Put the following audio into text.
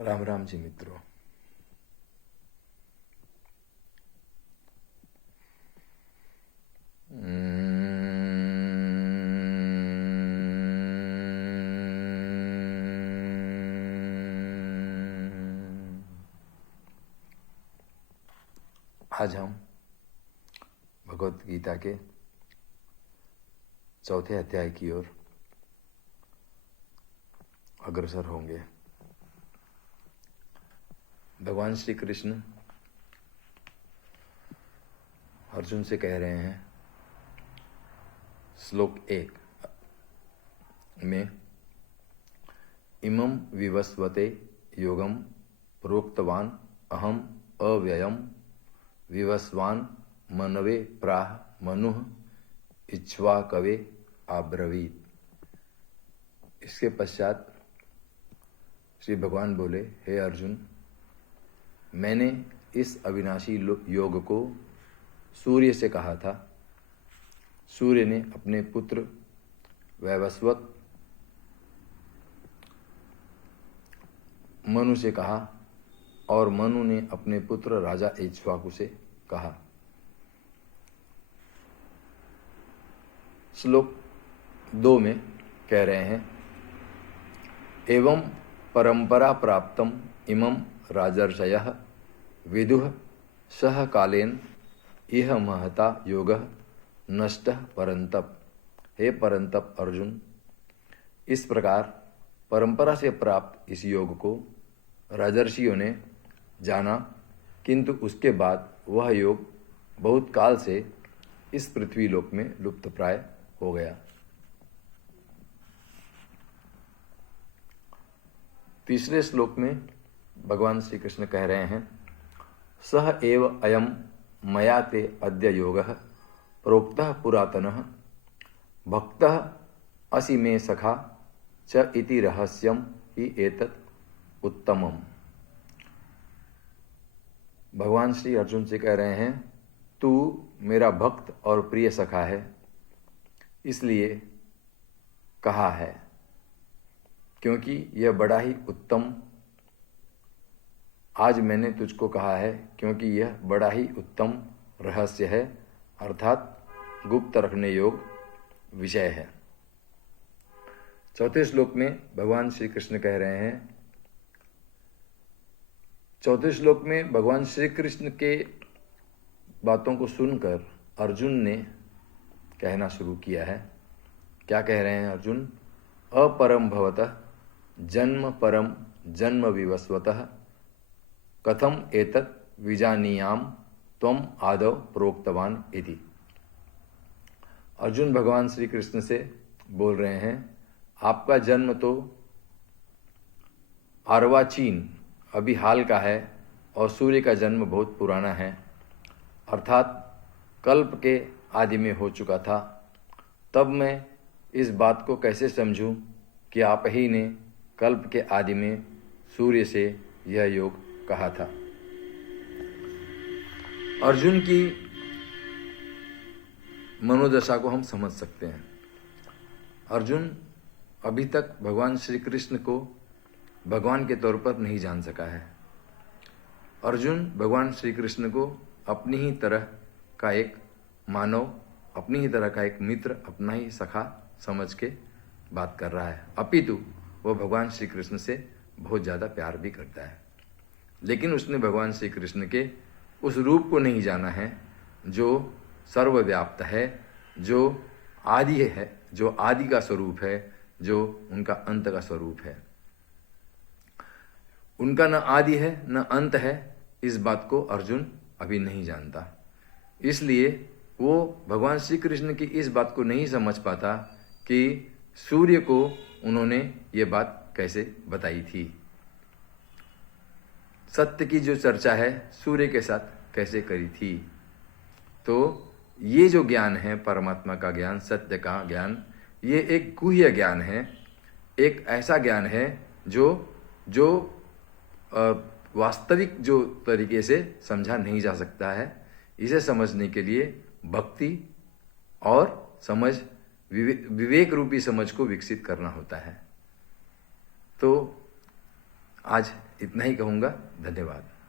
राम राम जी मित्रों। आज हम भगवत गीता के चौथे अध्याय की ओर अग्रसर होंगे। भगवान श्री कृष्ण अर्जुन से कह रहे हैं, श्लोक 1 में, इमं विवस्वते योगम प्रोक्तवान अहम अव्ययम विवस्वान मनवे प्राह मनुः इक्ष्वाकवे आब्रवीत। इसके पश्चात श्री भगवान बोले, हे अर्जुन, मैंने इस अविनाशी योग को सूर्य से कहा था। सूर्य ने अपने पुत्र वैवस्वत मनु से कहा और मनु ने अपने पुत्र राजा इक्ष्वाकु से कहा। श्लोक 2 में कह रहे हैं, एवं परंपरा प्राप्तम इमं राजर्षयः विदुः सह कालेन इह महता योगः नष्टः परंतप। हे परंतप अर्जुन, इस प्रकार परंपरा से प्राप्त इस योग को राजर्षियों ने जाना, किंतु उसके बाद वह योग बहुत काल से इस पृथ्वी लोक में लुप्तप्राय हो गया। तीसरे श्लोक में भगवान श्री कृष्ण कह रहे हैं, सह एव अयम मया ते अद्य योगः प्रोक्तः पुरातनः भक्तः असि मे सखा च इति रहस्यम हि एतत् उत्तमम्। भगवान श्री अर्जुन से कह रहे हैं, तू मेरा भक्त और प्रिय सखा है, इसलिए कहा है, क्योंकि यह बड़ा ही उत्तम, आज मैंने तुझको कहा है क्योंकि यह बड़ा ही उत्तम रहस्य है, अर्थात गुप्त रखने योग विषय है। चौथे श्लोक में भगवान श्री कृष्ण कह रहे हैं, चौथे श्लोक में भगवान श्री कृष्ण के बातों को सुनकर अर्जुन ने कहना शुरू किया है। क्या कह रहे हैं अर्जुन? अपरम भवतः जन्म परम जन्म विवस्वतः कथम एतत् विजानीयाम त्वम आदौ प्रोक्तवान इति। अर्जुन भगवान श्री कृष्ण से बोल रहे हैं, आपका जन्म तो अर्वाचीन अभी हाल का है और सूर्य का जन्म बहुत पुराना है, अर्थात कल्प के आदि में हो चुका था। तब मैं इस बात को कैसे समझूं कि आप ही ने कल्प के आदि में सूर्य से यह योग कहा था। अर्जुन की मनोदशा को हम समझ सकते हैं। अर्जुन अभी तक भगवान श्री कृष्ण को भगवान के तौर पर नहीं जान सका है। अर्जुन भगवान श्री कृष्ण को अपनी ही तरह का एक मानव, अपनी ही तरह का एक मित्र, अपना ही सखा समझ के बात कर रहा है, अपितु वह भगवान श्री कृष्ण से बहुत ज़्यादा प्यार भी करता है। लेकिन उसने भगवान श्री कृष्ण के उस रूप को नहीं जाना है जो सर्वव्याप्त है, जो आदि है, जो आदि का स्वरूप है, जो उनका अंत का स्वरूप है। उनका न आदि है न अंत है, इस बात को अर्जुन अभी नहीं जानता। इसलिए वो भगवान श्री कृष्ण की इस बात को नहीं समझ पाता कि सूर्य को उन्होंने ये बात कैसे बताई थी। सत्य की जो चर्चा है सूर्य के साथ कैसे करी थी। तो ये जो ज्ञान है, परमात्मा का ज्ञान, सत्य का ज्ञान, ये एक गुह्य ज्ञान है, एक ऐसा ज्ञान है जो वास्तविक जो तरीके से समझा नहीं जा सकता है। इसे समझने के लिए भक्ति और समझ, विवेक रूपी समझ को विकसित करना होता है। तो आज इतना ही कहूँगा। धन्यवाद।